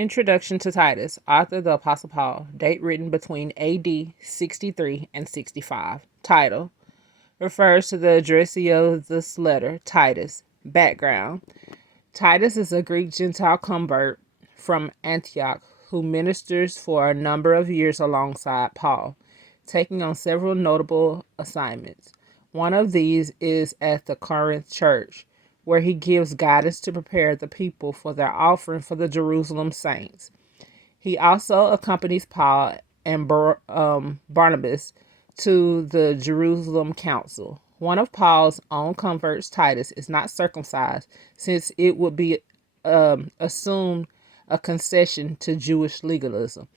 Introduction to Titus, author the Apostle Paul, date written between AD 63 and 65. Title refers to the addressee of this letter, Titus. Background: Titus is a Greek Gentile convert from Antioch who ministers for a number of years alongside Paul, taking on several notable assignments. One of these is at the Corinth church, where he gives guidance to prepare the people for their offering for the Jerusalem saints. He also accompanies Paul and Barnabas to the Jerusalem council. One of Paul's own converts, Titus, is not circumcised, since it would be assumed a concession to Jewish legalism.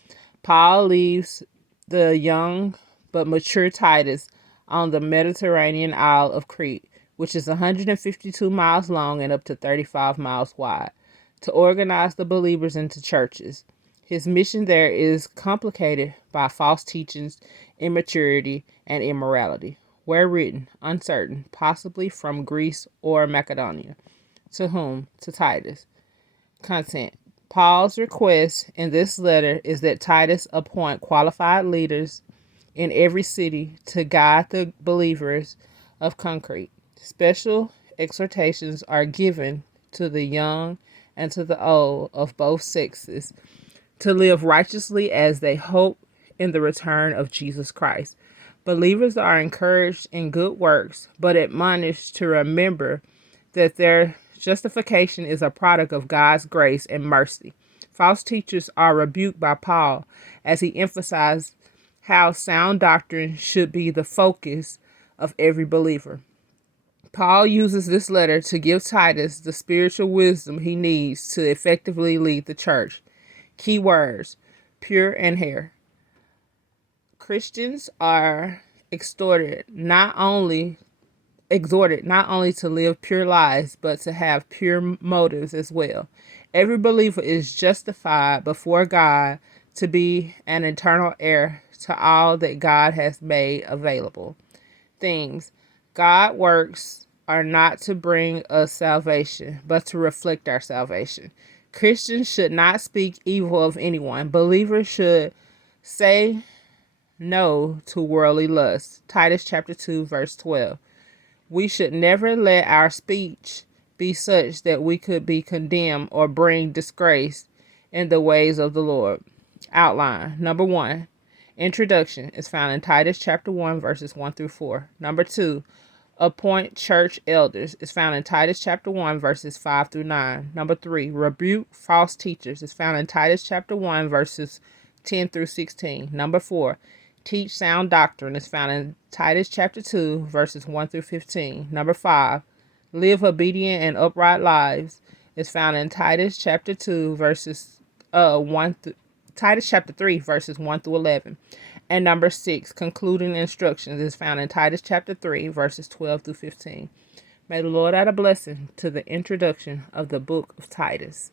Paul leaves the young but mature Titus on the Mediterranean Isle of Crete, which is 152 miles long and up to 35 miles wide, to organize the believers into churches. His mission there is complicated by false teachings, immaturity, and immorality. Where written, uncertain, possibly from Greece or Macedonia. To whom? To Titus. Content: Paul's request in this letter is that Titus appoint qualified leaders in every city to guide the believers of Concrete. Special exhortations are given to the young and to the old of both sexes to live righteously as they hope in the return of Jesus Christ. Believers are encouraged in good works, but admonished to remember that their justification is a product of God's grace and mercy. False teachers are rebuked by Paul as he emphasized how sound doctrine should be the focus of every believer. Paul uses this letter to give Titus the spiritual wisdom he needs to effectively lead the church. Key words: pure and hair. Christians are exhorted not only to live pure lives, but to have pure motives as well. Every believer is justified before God to be an eternal heir to all that God has made available. Things: God works are not to bring us salvation, but to reflect our salvation. Christians should not speak evil of anyone. Believers should say no to worldly lust. Titus chapter 2, verse 12. We should never let our speech be such that we could be condemned or bring disgrace in the ways of the Lord. Outline. Number 1. Introduction is found in Titus chapter 1, verses 1 through 4. Number 2. Appoint church elders is found in Titus chapter 1, verses 5 through 9. Number 3. Rebuke false teachers is found in Titus chapter 1, verses 10 through 16. Number 4. Teach sound doctrine is found in Titus chapter 2, verses 1 through 15. Number 5. Live obedient and upright lives is found in Titus chapter 2, verses 1 through Titus chapter 3, verses 1 through 11. And number 6, concluding instructions is found in Titus chapter 3, verses 12 through 15. May the Lord add a blessing to the introduction of the book of Titus.